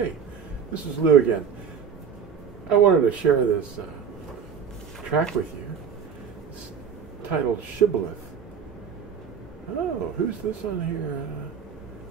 Hey, this is Lew again. I wanted to share this track with you. It's titled Shibboleth. Oh, who's this on here?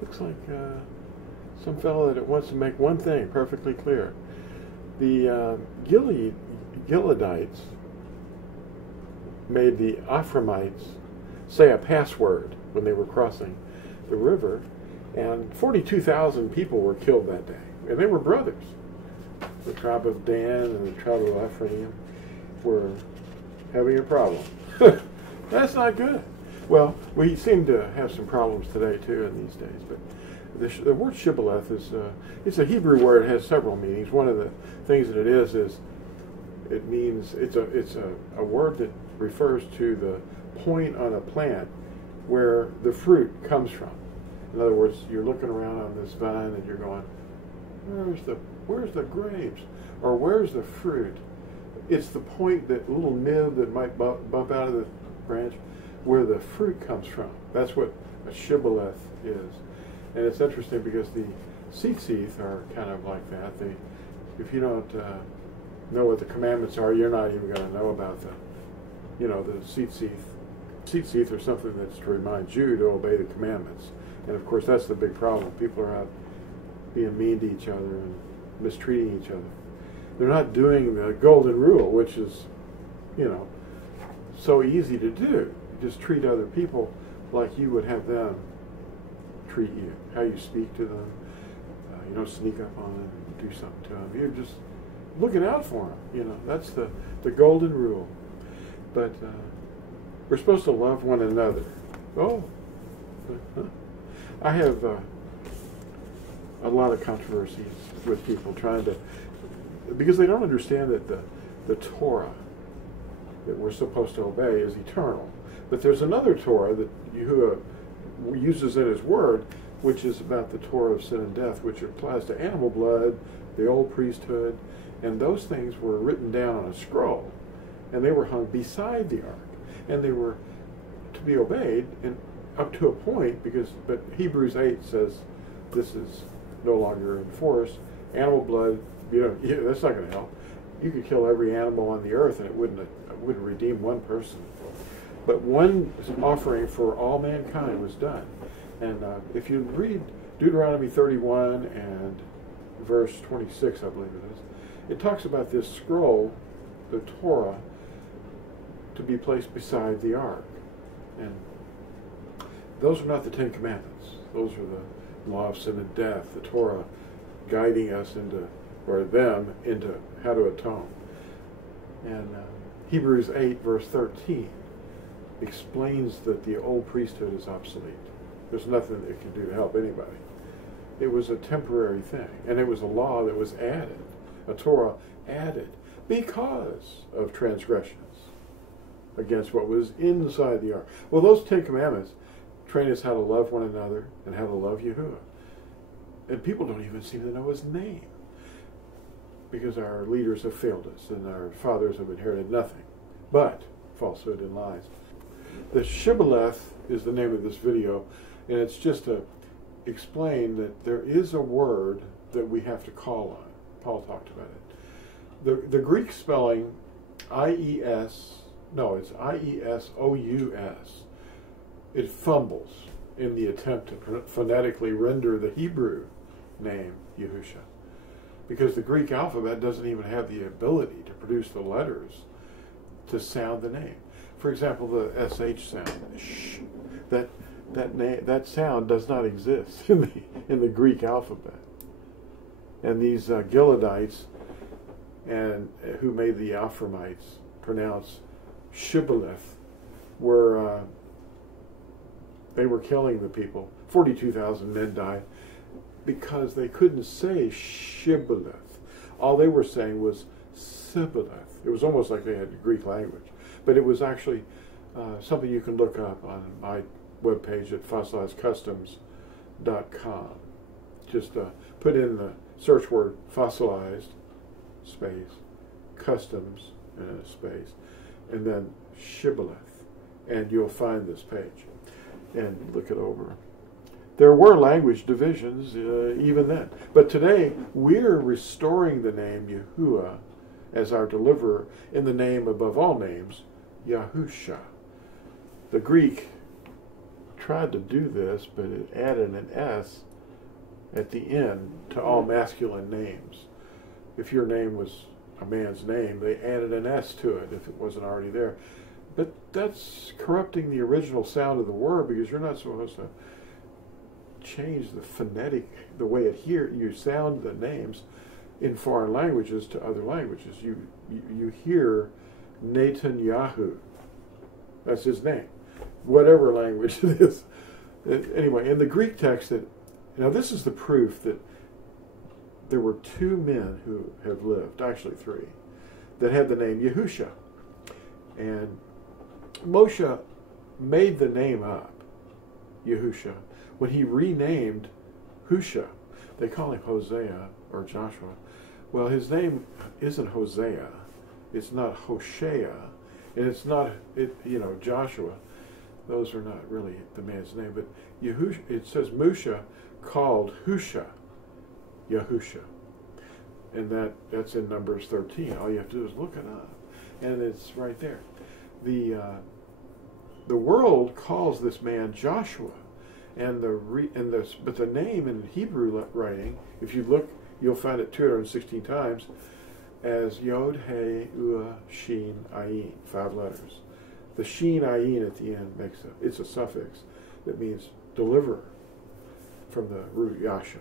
Looks like some fellow that wants to make one thing perfectly clear. The Gileadites made the Ephraimites say a password when they were crossing the river, and 42,000 people were killed that day, and they were brothers. The tribe of Dan and the tribe of Ephraim were having a problem. That's not good. Well, we seem to have some problems today too in these days, but the word Shibboleth is it's a Hebrew word. It has several meanings. One of the things that it is it means it's a word that refers to the point on a plant where the fruit comes from. In other words, you're looking around on this vine and you're going, where's the grapes? Or where's the fruit? It's the point, that little nib that might bump out of the branch where the fruit comes from. That's what a shibboleth is. And it's interesting because the tzitzith are kind of like that. If you don't know what the commandments are, you're not even going to know about the tzitzith. Tzitzith are something that's to remind you to obey the commandments. And of course, that's the big problem. People are out being mean to each other and mistreating each other. They're not doing the golden rule, which is, so easy to do. You just treat other people like you would have them treat you. How you speak to them. You don't sneak up on them and do something to them. You're just looking out for them. That's the golden rule. But we're supposed to love one another. Oh. I have a lot of controversies with people because they don't understand that the Torah that we're supposed to obey is eternal. But there's another Torah that Yahuah uses in his word, which is about the Torah of sin and death, which applies to animal blood, the old priesthood, and those things were written down on a scroll, and they were hung beside the ark, and they were to be obeyed, and up to a point, but Hebrews 8 says this is no longer in force. Animal blood, that's not going to help. You could kill every animal on the earth and it wouldn't redeem one person. But one offering for all mankind was done. And if you read Deuteronomy 31 and verse 26, I believe it is, it talks about this scroll, the Torah, to be placed beside the ark. And those are not the Ten Commandments. Those are the law of sin and death, the Torah guiding us into how to atone. And Hebrews 8, verse 13, explains that the old priesthood is obsolete. There's nothing it can do to help anybody. It was a temporary thing, and it was a law that was added, a Torah added, because of transgressions against what was inside the ark. Well, those Ten Commandments train us how to love one another and how to love Yahuah. And people don't even seem to know his name because our leaders have failed us and our fathers have inherited nothing but falsehood and lies. The Shibboleth is the name of this video, and it's just to explain that there is a word that we have to call on. Paul talked about it. The Greek spelling it's IESOUS. It fumbles in the attempt to phonetically render the Hebrew name Yahusha, because the Greek alphabet doesn't even have the ability to produce the letters to sound the name. For example, the SH sound, sh, that sound does not exist in the Greek alphabet. And these Gileadites and who made the Ephraimites pronounce Shibboleth they were killing the people. 42,000 men died because they couldn't say Shibboleth. All they were saying was Shibboleth. It was almost like they had the Greek language. But it was actually something you can look up on my webpage at fossilizedcustoms.com. Just put in the search word fossilized, space, customs, space, and then Shibboleth, and you'll find this page. And look it over. There were language divisions even then. But today, we're restoring the name Yahuah as our deliverer in the name above all names, Yahusha. The Greek tried to do this, but it added an S at the end to all masculine names. If your name was a man's name, they added an S to it if it wasn't already there. But that's corrupting the original sound of the word, because you're not supposed to change the phonetic, the way you sound the names in foreign languages to other languages. You hear Netanyahu. That's his name, whatever language it is. Anyway, in the Greek text, now this is the proof that there were two men who have lived, actually three, that had the name Yahusha. And Moshe made the name up, Yahusha, when he renamed Husha. They call him Hosea or Joshua. Well, his name isn't Hosea. It's not Hoshea. And it's not, Joshua. Those are not really the man's name. But Yahusha, it says Moshe called Husha Yahusha. And that's in Numbers 13. All you have to do is look it up. And it's right there. The world calls this man Joshua. But the name in Hebrew writing, if you look, you'll find it 216 times as Yod, He, Ua, Shin, Ayin, 5 letters. The Shin, Ayin at the end it's a suffix that means deliverer from the root Yasha.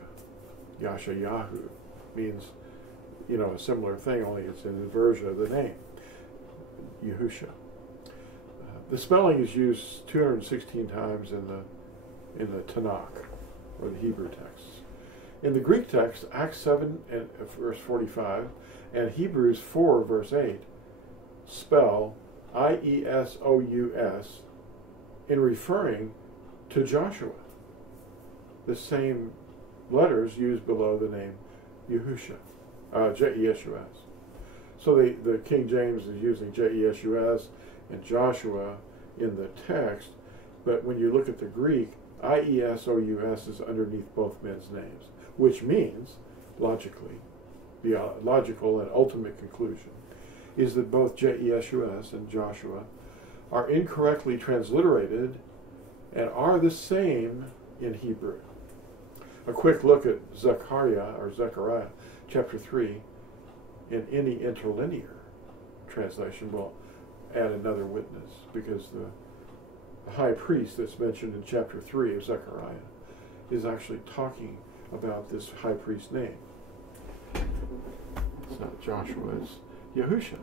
Yasha, Yahu means, a similar thing, only it's an inversion of the name, Yahusha. The spelling is used 216 times in the Tanakh, or the Hebrew texts. In the Greek text, Acts 7 and verse 45 and Hebrews 4 verse 8 spell IESOUS in referring to Joshua. The same letters used below the name Yahusha, JESUS. So the King James is using JESUS and Joshua in the text, but when you look at the Greek, IESOUS is underneath both men's names, which means, logically, the logical and ultimate conclusion is that both JESUS and Joshua are incorrectly transliterated and are the same in Hebrew. A quick look at Zechariah chapter 3 in any interlinear translation will add another witness, because the high priest that's mentioned in chapter 3 of Zechariah is actually talking about this high priest's name. It's not Joshua, it's Yahusha.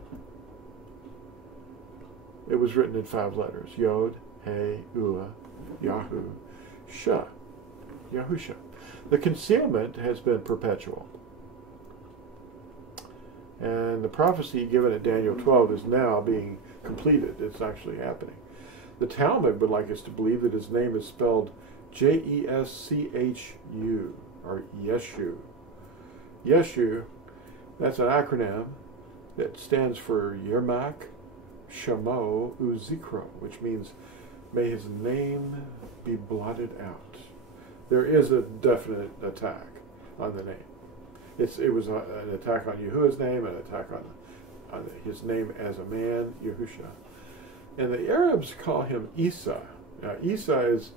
It was written in 5 letters: Yod, He, Ua, Yahu, Sha, Yahusha. The concealment has been perpetual. And the prophecy given at Daniel 12 is now being completed. It's actually happening. The Talmud would like us to believe that his name is spelled Jeschu, or Yeshu. Yeshu, that's an acronym that stands for Yermak, Shamo, Uzikro, which means may his name be blotted out. There is a definite attack on the name. It was an attack on Yahuwah's name, an attack on his name as a man, Yahusha. And the Arabs call him Isa. Now, Isa is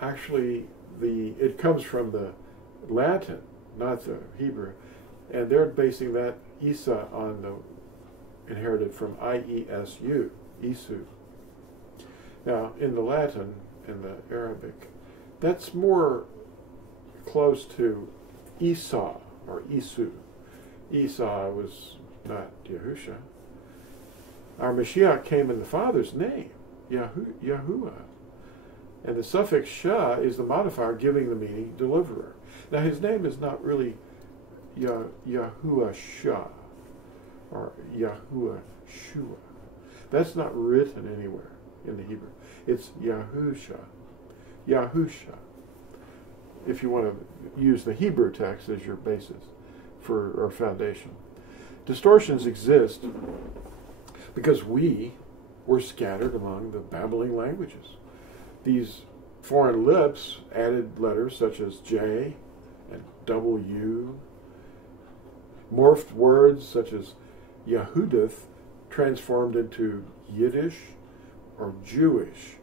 actually it comes from the Latin, not the Hebrew, and they're basing that Isa on the inherited from IESU, ESAU. Now, in the Latin, in the Arabic, that's more close to ESAU or ESAU. Esau was not Yahusha. Our Mashiach came in the Father's name, Yahuah. And the suffix Shah is the modifier giving the meaning deliverer. Now his name is not really Yahuah Shah or Yahuah Shua. That's not written anywhere in the Hebrew. It's Yahusha. Yahusha. If you want to use the Hebrew text as your basis or foundation. Distortions exist because we were scattered among the babbling languages. These Foreign lips added letters such as J and W. Morphed words such as Yahudah transformed into Yiddish or Jewish.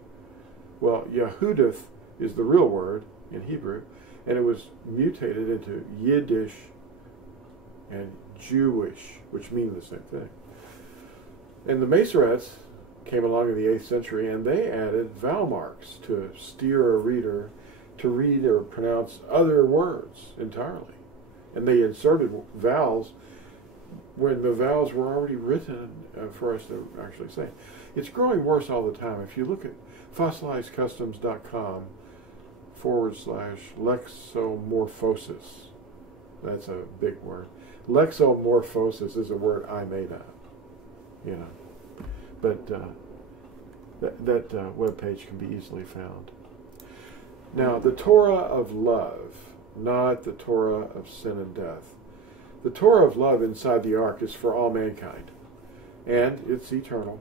Well, Yahudah is the real word in Hebrew, and it was mutated into Yiddish and Jewish, which mean the same thing. And the Masoretes came along in the 8th century, and they added vowel marks to steer a reader to read or pronounce other words entirely. And they inserted vowels when the vowels were already written for us to actually say. It's growing worse all the time. If you look at fossilizedcustoms.com/lexomorphosis, that's a big word. Lexomorphosis is a word I made up, you know. But that webpage can be easily found. Now, the Torah of love, not the Torah of sin and death. The Torah of love inside the ark is for all mankind, and it's eternal.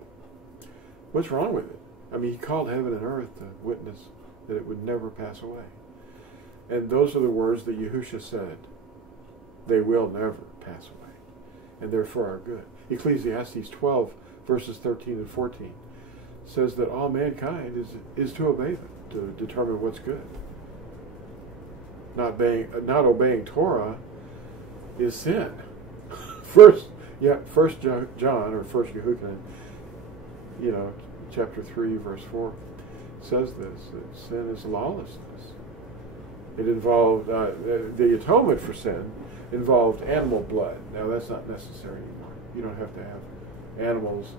What's wrong with it? I mean, he called heaven and earth to witness that it would never pass away. And those are the words that Yahusha said. They will never pass away, and they're for our good. Ecclesiastes 12, verses 13 and 14 says that all mankind is to obey them, to determine what's good. Not obeying Torah is sin. First John or First Yehukin, you know, chapter 3, verse 4 says this, that sin is lawlessness. It involved the atonement for sin involved animal blood. Now that's not necessary anymore. You don't have to have animals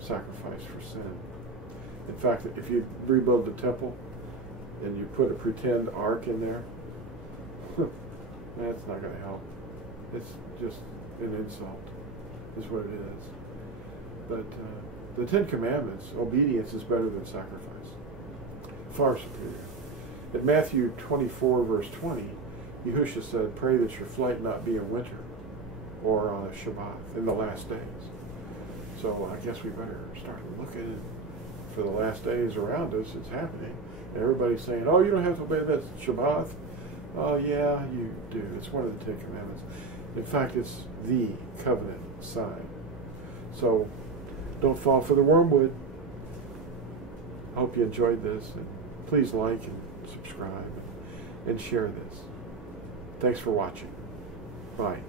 sacrificed for sin. In fact, if you rebuild the temple and you put a pretend ark in there, that's not going to help. It's just an insult, is what it is. But the Ten Commandments, obedience is better than sacrifice. Far superior. In Matthew 24, verse 20, Yahusha said, pray that your flight not be in winter or on a Shabbat in the last days. So I guess we better start looking for the last days around us. It's happening. And everybody's saying, oh, you don't have to obey that Shabbat. Oh, yeah, you do. It's one of the Ten Commandments. In fact, it's the covenant sign. So don't fall for the wormwood. I hope you enjoyed this. And please like and subscribe and share this. Thanks for watching. Bye.